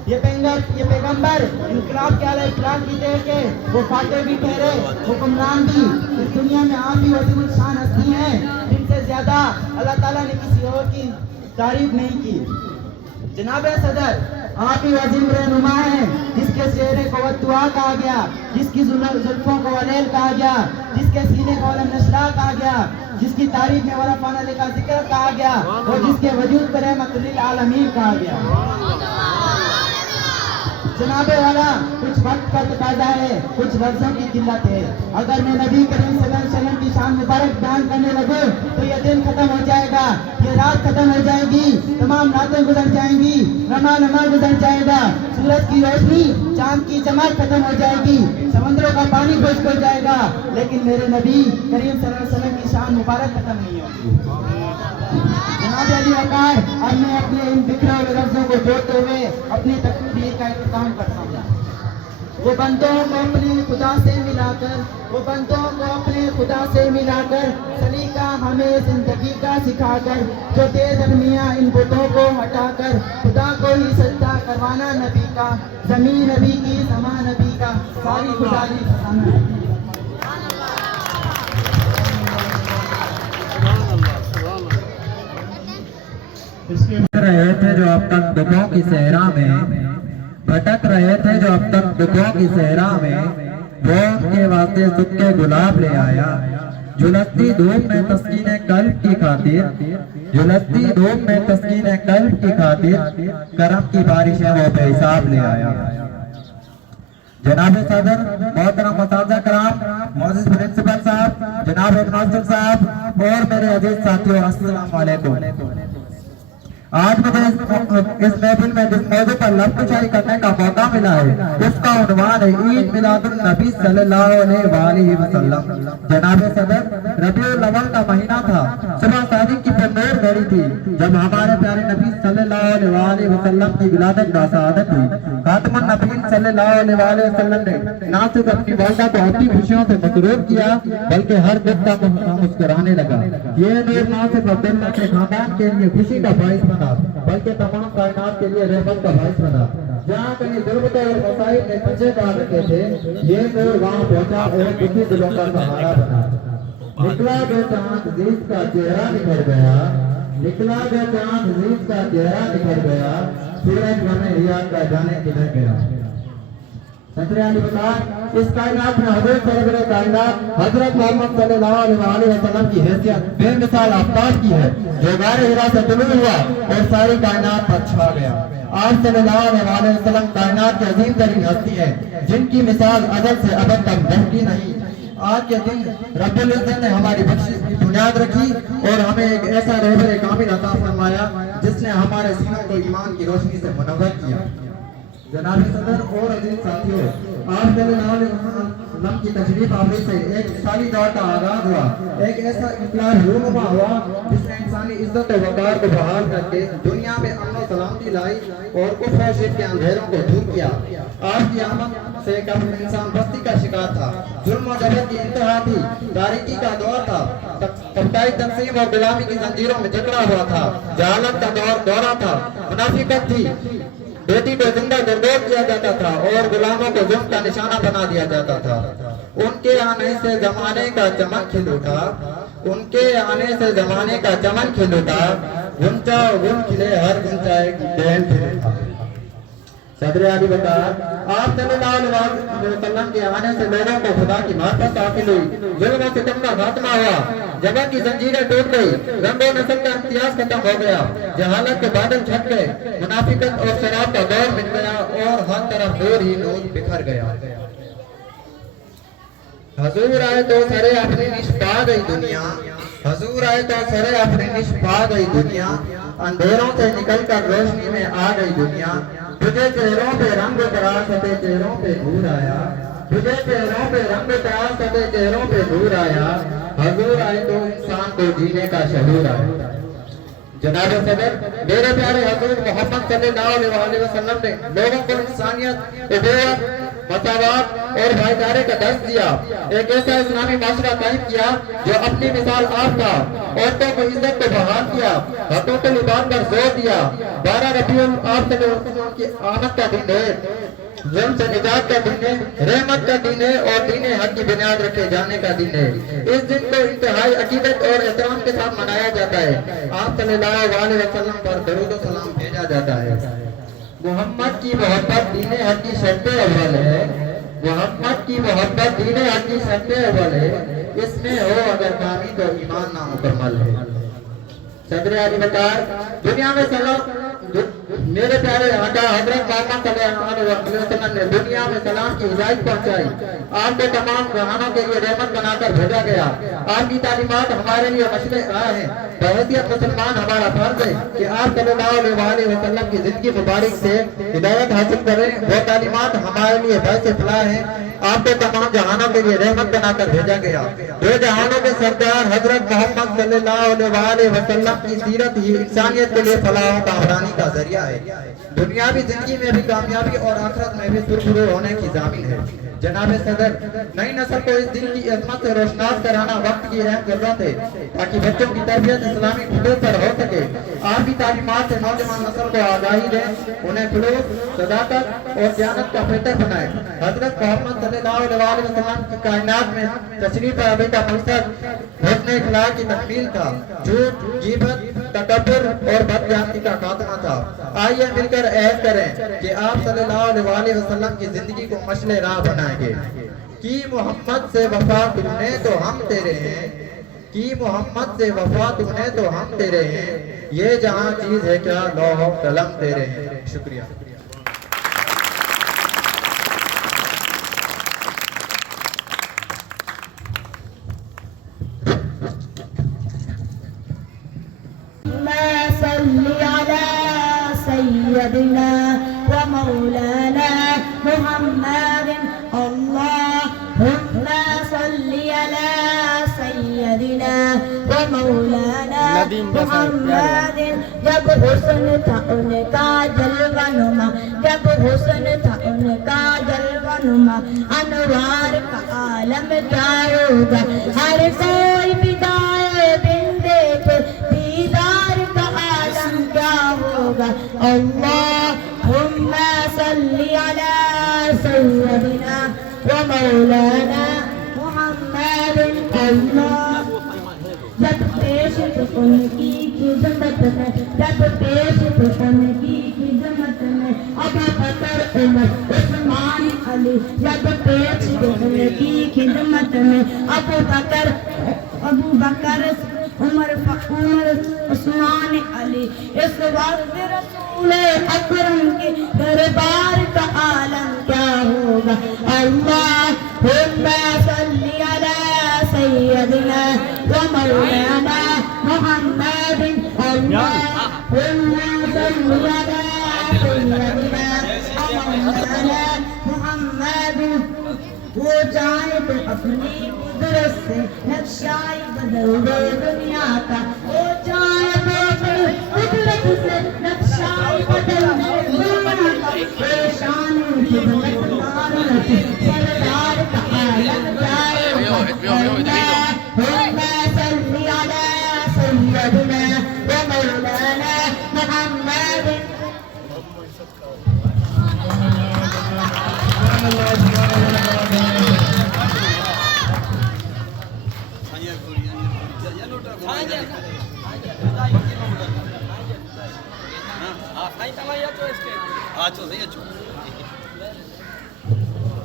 ये पैगंबर इनकलाब के आला इखलाक भी थे के वो फातेह भी ठहरे, हुक्मरान भी। इस दुनिया में आप भी वजीमुल शान हस्ती हैं जिनसे ज्यादा अल्लाह ताला ने किसी और की तारीफ नहीं की। जनाब सदर आप ही वजीम रहनुमा हैं जिसके चेहरे को वत्तुआ कहा गया, जिसकी जुल्फों को वलेल कहा गया, जिसके सीने को अलम नशरा कहा गया, जिसकी तारीफ में वरफ़ाना का जिक्र कहा गया और जिसके वजूद पर रहमतुल लिल आलमीन कहा गया। जनाब वाला कुछ वक्त का तकाजा है, कुछ लफ्जों की किल्लत है। अगर मैं नबी करीम सल्लल्लाहु अलैहि वसल्लम की शान मुबारक बयान करने लगूं तो ये दिन खत्म हो जाएगा, ये रात खत्म हो जाएगी, तमाम रातें गुजर जाएंगी, रमा गुजर जाएगा, सूरज की रोशनी चांद की चमक खत्म हो जाएगी, समंदरों का पानी खुश्क हो जाएगा, लेकिन मेरे नबी करीम सल्लल्लाहु अलैहि वसल्लम की शान मुबारक खत्म नहीं होगी। जनाब अली वकार, अब मैं अपने इन बिखरे हुए लफ्जों को जोड़ते हुए अपनी तकरीर का इख्तिताम करता हूँ। वो बंदों को अपने खुदा से मिलाकर, वो बंदों को अपने खुदा से मिलाकर, सलीका हमें जिंदगी का सिखाकर, जो दे दरमिया इन बुतों को हटाकर, खुदा को ही सजदा करवाना नबी का, जमीन नबी की समा नबी का, सारी खुदाई खजाना नबी का। रहे थे जो अब तक दुखों की सहरा में, भटक रहे थे जो अब तक दुखों की सहरा में, वो उनके वास्ते सुख के गुलाब ले आया। झुलसती धूप में तस्कीने कल्ब की खातिर, झुलसती धूप में तस्कीने कल्ब की खातिर, करम की बारिश है वो बेहिसाब ले आया। जनाब सदर, मोहतरम मसाजा कराम, मोअज़्ज़िज़ प्रिंसिपल साहब, जनाब हेडमास्टर साहब और मेरे अजीज साथियों, अस्सलाम वालेकुम। आज मुझे इस महफिल में जिस मौजू पर लफ्ज़ करने का मौका मिला है उसका उन्वान है ईद मिलादुन नबी सल्लल्लाहु अलैहि वसल्लम। जनाब सदर, रबीउल अव्वल का महीना था, सुबह सादिक की पंदेर घड़ी थी जब हमारे प्यारे नबी सल्लल्लाहु अलैहि वसल्लम की विलादत बासआदत हुई। खातमुन नबीय्यीन सल्लल्लाहु अलैहि वसल्लम ने ना सिर्फ अपनी वालिदा को अति खुशियों से मसरूर किया बल्कि हर दुख का मुस्कुराने लगा। ये नूर ना सिर्फ अब्दुल्लाह के खानदान के लिए खुशी का बाइस बना बल्कि तमाम कायनात के लिए रहमत का बाइस बना। जहाँ कहीं ज़ुल्मत और मसाइब ने पीछे डाल रखे थे, ये नूर वहाँ पहुँचा और दुखी दिलों का सहारा बना। निकला जो चांद जीत का चेहरा निखर गया, निकला जो चांद जीत का चेहरा निखर गया, सूरज हमें रियाद का जाने किधर गया। इस कायनात में हजरत सरवरे कायनात हजरत मोहम्मद सल्लल्लाहु अलैहि वसल्लम की हैसियत बेमिसाल आफ्ताब की है जो गारे हिरा से तुलू हुआ और सारी कायनात पर छा गया। आप सल्लल्लाहु अलैहि वसल्लम कायनात के अजीम तरीन हस्ती है जिनकी मिसाल अजल से अबद तक बहती नहीं। आज के दिन रब्बुल इज्जत ने हमारी बख्शिश की बुनियाद रखी और हमें एक ऐसा रहबर कामिल अता फरमाया जिसने हमारे सीनों को ईमान की रोशनी से मुनव्वर किया। जनाब सदर और अजीज साथियों, आप सल्लल्लाहु अलैहि वसल्लम की तशरीफ आवरी से एक मिसाली दौर का आगाज हुआ, एक ऐसा इनकलाब रूनुमा हुआ जिसने इंसानी इज्जत और वकार को बहाल करके दुनिया में अमन और सलामती लाई और कुफ्र और शिर्क के अंधेरों को दूर किया। आपकी आमद से कभी इंसान बस्ती का शिकार था, जुल्म और जबर की इंतहा थी, तारीकी का दौर था, तबकाई तकसीम और गुलामी की जंजीरों में जकड़ा हुआ था, जहालत का दौरा था, मुनाफिकत थी, बेटी को जिंदा गर्दोर किया जाता था और गुलामों को जुल्म का निशाना बना दिया जाता था। उनके आने से जमाने का चमन खिल उठा, उनके आने से जमाने का चमन खिल उठा, गुंचा गुल खिले हर गुंचा एक डैन खिल उठा। सदर आली वकार, आप सल्लल्लाहु अलैहि वसल्लम के आने से लोगों को खुदा की मार्फत हासिल हुई, जुल्म और सितम का खात्मा हुआ, जबर की जंजीरें टूट गई, रंग और नस्ल का इम्तियाज खत्म हो गया, जहालत के बादल छट गए, मुनाफिकत और शराब का दौर मिट गया और हर तरफ नूर ही नूर बिखर गया। हजूर आए तो सरे अपनी निश पा गई दुनिया, हजूर आए तो सरे अपनी निश पा गई दुनिया, अंधेरों से निकलकर रोशनी में आ गई दुनिया। तुझे चेहरों पे रंग तराश सते चेहरों पे नूर आया, तुझे चेहरों पे रंग तराश सते चेहरों पे नूर आया, हजूर आए तो इंसान को जीने का शहूर आया। जनाब सदर, मेरे प्यारे हजूर मोहम्मद सल्लल्लाहु अलैहि वसल्लम ने लोगों को इंसानियत, उबूवत, मसावत और भाईचारे का दर्स दिया। एक ऐसा इस्लामी माशरा कायम किया जो अपनी मिसाल आप था, औरतों को इज्जत को बहाल किया, हकूक़ुल इबाद पर जोर दिया। 12 रबीउल आप की आमद का दिन है, जुल्म से निजात का दिन है, रहमत का दिन है और दीन हक की बुनियाद रखे जाने का दिन है। इस दिन को इंतहाई अकीदत और एहतराम के साथ मनाया जाता है। आप सल्लल्लाहु अलैहि वसल्लम पर दरूद और सलाम भेजा जाता है। मोहम्मद की मोहब्बत दीन हक की शर्त अव्वल है, मोहम्मद की मोहब्बत दीन हक की शर्त अव्वल है, इसमें हो अगर कामी तो ईमान नामुकम्मल है। सदर आली वकार, दुनिया में میرے پیارے آقا حضرت محمد صلی اللہ علیہ وسلم نے دنیا میں سلام کی ہدایت پہنچائی، آپ کو تمام جہانوں کے لیے رحمت بنا کر بھیجا گیا۔ آپ کی تعلیمات ہمارے لیے مشعل راہ ہیں۔ بحیثیت مسلمان ہمارا فرض ہے کہ آپ صلی اللہ علیہ وسلم کی زندگی مبارک سے ہدایت حاصل کریں۔ وہ تعلیمات ہمارے لیے باعث فلاح ہیں۔ آپ کو تمام جہانوں کے لیے رحمت بنا کر بھیجا گیا۔ دو جہانوں کے سردار حضرت محمد صلی اللہ علیہ وسلم کی سیرت ہی انسانیت کے لیے فلاح و کامرانی کا ذریعہ ہے۔ دنیاوی زندگی میں بھی کامیابی اور آخرت میں بھی سرخرو ہونے کی ضامن ہے۔ جناب صدر، نئی نسل کو اس دن کی عظمت سے روشناس کرانا وقت کی اہم ضرورت ہے تاکہ بچوں کی تربیت اسلامی حدود پر ہو سکے۔ آپ کی تعلیمات سے نوجوان نسل کو آگاہی دیں، انہیں خلوص، صداقت اور دیانت کا بہتر بنائیں۔ حضرت محمد صلی اللہ علیہ وسلم کی کائنات میں تشریف آوری کا مقصد حسن اخلاق کی تکمیل تھا، جھوٹ، غیبت، تکبر اور بدقیادتی کا خاتمہ تھا۔ آئیے مل کر عہد کریں کہ آپ صلی اللہ علیہ وسلم کی زندگی کو مشعل راہ بنائیں گے۔ کی محمد سے وفا تم نے تو ہم تیرے ہیں، کی محمد سے وفا تم نے تو ہم تیرے ہیں، یہ جہاں چیز ہے کیا لوح و قلم تیرے ہیں۔ شکریہ۔ صلی علی سیدنا و مولانا محمد اللہم صلی علی سیدنا و مولانا محمد۔ جب حسن تھا ان کا جلوہ نما، جب حسن تھا ان کا جلوہ نما، انوار کا عالم کیا ہوگا، ہر کوئی بدائے بن دیکھے دیدار کا عالم کیا ہوگا۔ اللہم صلی علی سیدنا و مولانا محمد اللہ۔ جب پیش تھے ان کی خدمت میں، جب پیش تھے ان کی خدمت میں، ابو بکر عمر عثمان علی، جب پیش تھے ان کی خدمت میں، ابو بکر عمر عثمان علی، اس وقت رسول اکرم کے دربار کا عالم کیا ہوگا۔ اللہم صلی علی سیدنا و مولانا محمد اللہم صلی علی سیدنا و مولانا محمد۔ وہ چاہے تو اپنی قدرت سے نقشہ بدل دے دنیا کا، وہ چاہے تو اپنی قدرت سے نقشہ بدل دے دنیا کا، پیشان خدمت مارت سردار کا عالم جائے گا۔ اللہم صلی علی سیدنا و مولانا محمد۔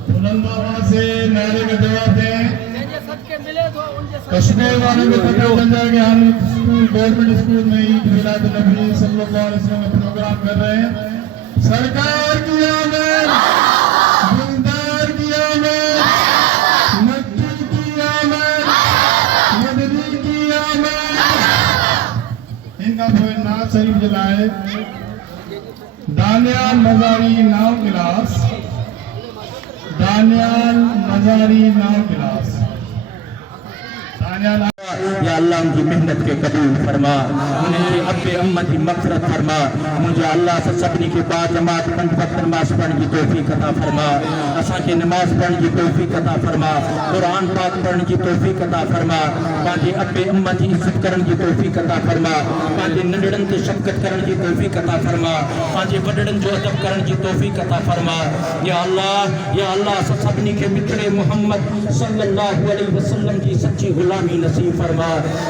بلند آواز سے نعرے کا جواب دیں۔ کشمیر والوں کو پتہ چل جائے کہ ہم گورنمنٹ اسکول میں عید میلاد النبی صلی اللہ علیہ وسلم کا پروگرام کر رہے ہیں۔ سرکار کی آمد، دلدار کی آمد، مکی کی آمد، مدنی کی آمد۔ ان کا کوئی نام شریف جلائے۔ دانیال مزاری ناؤ کلاس، دانیال مزاری ناؤ کلاس، دانیال۔ یا اللہ ان کی محنت کے قبول فرما، انہیں اب امت کی مغفرت فرما، مجھے اللہ سے سبنی کے بعد جماعت پنج وقت نماز پڑھنے کی توفیق عطا فرما، اساں کے نماز پڑھنے کی توفیق عطا فرما، قرآن پاک پڑھنے کی توفیق عطا فرما، پانچے اب امت کی عزت کرنے کی توفیق عطا فرما، پانچے ننڈڑن تے شفقت کرنے کی توفیق عطا فرما، پانچے وڈڑن جو ادب کرنے کی توفیق عطا فرما۔ یا اللہ سبنی کے مٹڑے محمد صلی اللہ علیہ وسلم کی سچی غلامی نصیب فرما۔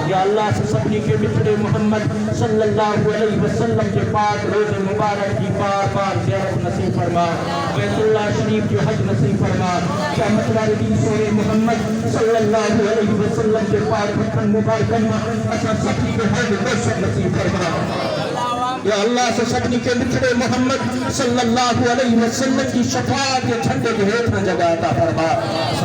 یا اللہ سبنی کے مٹڑے محمد صلی اللہ علیہ وسلم کے پاک روز مبارک کی بار زیارت نصیب فرما، بیت اللہ شریف کی حج نصیب فرما، قیامت والے دن سورہ محمد صلی اللہ علیہ وسلم کے پاک وطن مبارک میں اچھا سبنی کے حج نصیب فرما۔ یا اللہ سے سبنی کے بچڑے محمد صلی اللہ علیہ وسلم کی شفاعت کے جھنڈے کے ہیٹھاں جگہ عطا فرما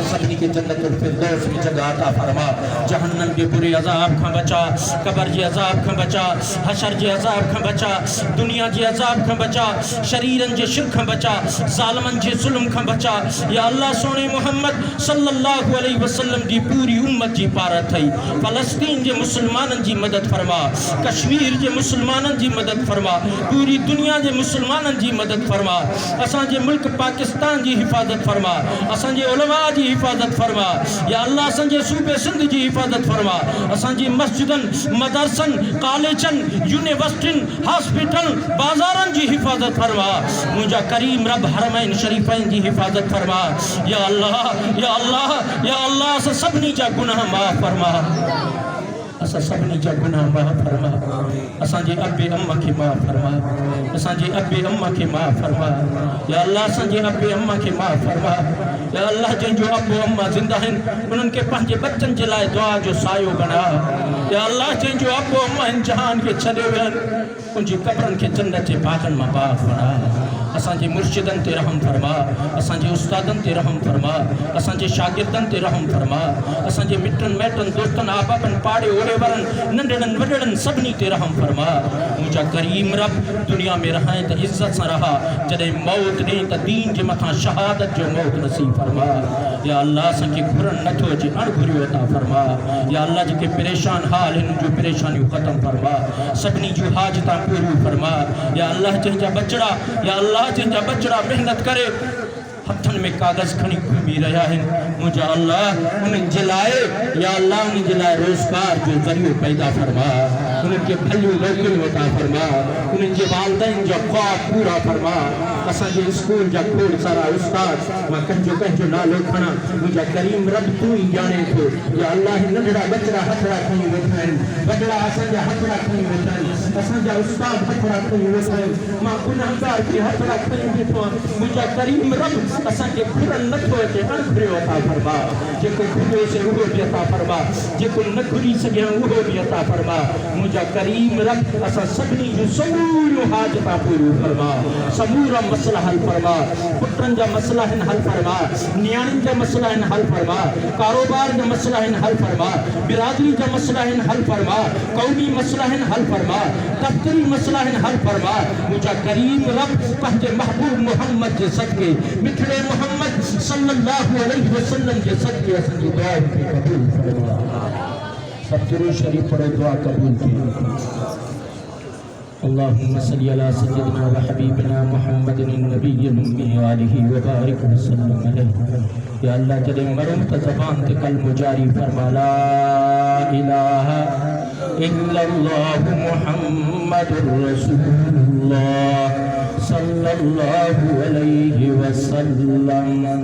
سبنی کے جنت الفردوس میں جگہ عطا فرما جہنم کے برے عذاب کھاں بچا قبر جے عذاب کھاں بچا حشر جے عذاب کھاں بچا دنیا جے عذاب کھاں بچا شریرن جے شرک کھاں بچا ظالمن جے ظلم کھاں بچا یا اللہ سونے محمد صلی اللہ علیہ وسلم کی پوری امت جی پارت تھئی فلسطین جے مسلمانن جی مدد فرما کشمیر جے مسلمانن جی مدد فرما پوری دنیا جے مسلمانن جی مدد فرما اساں جے ملک پاکستان جی حفاظت فرما اساں جے علماء جی حفاظت فرما یا اللہ اساں جے صوبے سندھ جی حفاظت فرما اساں جی مسجدن مدرسن کالجن یونیورسٹین ہاسپٹل بازارن جی حفاظت فرما مجھا کریم رب حرمین شریفین جی حفاظت فرما یا اللہ یا اللہ یا اللہ اساں سبنی جا گناہ معاف فرما اساں سبنی جا گناہ معاف فرما اساں جے اب اماں کے معاف فرما اساں جے اب اماں کے معاف فرما یا اللہ اساں جے اب اماں کے معاف فرما یا اللہ جن جو اب اماں زندہ ہیں انہن کے پنجے بچن جے لائے دعا جو سایو بنا یا اللہ جن جو اب اماں ان جہان کے چھڈے ہوئے ان جی قبرن کے جنت کے باغن میں باغ بنا اساں جے مرشدن تے رحم فرما اساں جے استادن تے رحم فرما اساں جے شاگردن تے رحم فرما اساں جے مٹن میٹن دوستن آبابن پاڑے اوڑے ورن ننڈڑن وڈڑن سبنی تے رحم فرما مجھا کریم رب دنیا میں رہائیں تا عزت سے رہا جدے موت نہیں تا دین جے متھاں شہادت جو موت نصیب فرما یا اللہ اساں کے گھرن نتھو جے اڑ گھریو عطا فرما یا اللہ جے کے پریشان حال ہیں جو پریشانیوں ختم فرما سبنی جو حاجتاں پوری فرما یا اللہ جنجا بچڑا یا اللہ جنجا بچڑا محنت کرے ہتھن میں کاغذ کھنی گھومی رہا ہے مجھا اللہ انہیں جلائے یا اللہ انہیں جلائے روزگار جو ذریعہ پیدا فرما انہیں کے بھلیو لوکل عطا فرما انہیں کے والدین جو خواب پورا فرما اساں جے اسکول جا کھول سارا استاد وہ کہنجو نالو کھنا مجھا کریم رب تو ہی جانے تو یا اللہ ننڈڑا بچڑا ہتھڑا کھنی ویٹھائیں بچڑا اساں جا ہتھڑا کھنی ویٹھائیں اساں جا استاد ہتھڑا کھنی ویٹھائیں ماں گناہگار کی ہتھڑا کھنی ویٹھائیں مجھا کریم رب اساں کے گھرن نتھو تے اڑ گھریو عطا فرما جے کو گھریو سے وہ بھی عطا فرما جے کو نہ گھری سگے وہ بھی عطا فرما مجھا کریم رب اساں سبنی جو سمور حاجتاں پوری فرما سمورا مسئلہ حل فرما پٹرن جا مسئلہ ہن حل فرما نیانن جا مسئلہ ہن حل فرما کاروبار جا مسئلہ ہن حل فرما برادری جا مسئلہ ہن حل فرما قومی مسئلہ ہن حل فرما دفتری مسئلہ ہن حل فرما مجھا کریم رب پہنچے محبوب محمد جے صدقے مٹھڑے محمد صلی اللہ علیہ وسلم کے صدقے اساں جی دعا کی قبول فرما سب درود شریف پڑھو دعا قبول کی اللهم صل على سيدنا وحبيبنا محمد النبي الأمي وآله وبارك وسلم عليه یا اللہ جدے مرم تا زبان تے کلم جاری فرما لا الہ الا اللہ محمد رسول اللہ صلی اللہ علیہ وسلم